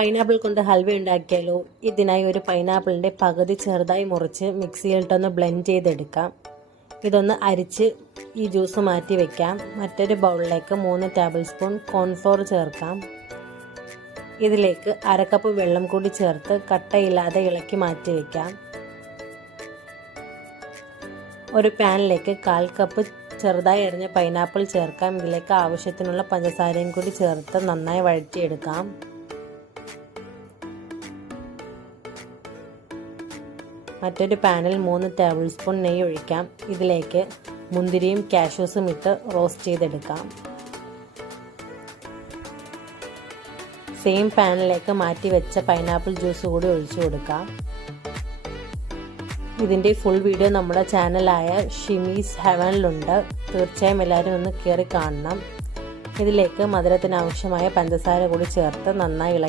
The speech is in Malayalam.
പൈനാപ്പിൾ കൊണ്ട് ഹൽവ ഉണ്ടാക്കിയാലോ? ഇതിനായി ഒരു പൈനാപ്പിളിൻ്റെ പകുതി ചെറുതായി മുറിച്ച് മിക്സിയിലിട്ടൊന്ന് ബ്ലെൻഡ് ചെയ്തെടുക്കാം. ഇതൊന്ന് അരിച്ച് ഈ ജ്യൂസ് മാറ്റി വയ്ക്കാം. മറ്റൊരു ബൗളിലേക്ക് 3 ടേബിൾ സ്പൂൺ കോൺഫ്ലോർ ചേർക്കാം. ഇതിലേക്ക് അര കപ്പ് വെള്ളം കൂടി ചേർത്ത് കട്ടയില്ലാതെ ഇളക്കി മാറ്റി വയ്ക്കാം. ഒരു പാനിലേക്ക് 1/4 കപ്പ് ചെറുതായി അരിഞ്ഞ പൈനാപ്പിൾ ചേർക്കാം. ഇതിലേക്ക് ആവശ്യത്തിനുള്ള പഞ്ചസാരയും കൂടി ചേർത്ത് നന്നായി വഴറ്റിയെടുക്കാം. മറ്റൊരു പാനിൽ 3 ടേബിൾ സ്പൂൺ നെയ്യ് ഒഴിക്കാം. ഇതിലേക്ക് മുന്തിരിയും കാഷ്യൂസും ഇട്ട് റോസ്റ്റ് ചെയ്തെടുക്കാം. സെയിം പാനിലേക്ക് മാറ്റി വെച്ച പൈനാപ്പിൾ ജ്യൂസ് കൂടി ഒഴിച്ചു കൊടുക്കാം. ഇതിൻ്റെ ഫുൾ വീഡിയോ നമ്മുടെ ചാനലായ ഷിമീസ് ഹെവനിലുണ്ട്. തീർച്ചയായും എല്ലാവരും ഒന്ന് കയറി കാണണം. ഇതിലേക്ക് മധുരത്തിന് ആവശ്യമായ പഞ്ചസാര കൂടി ചേർത്ത് നന്നായി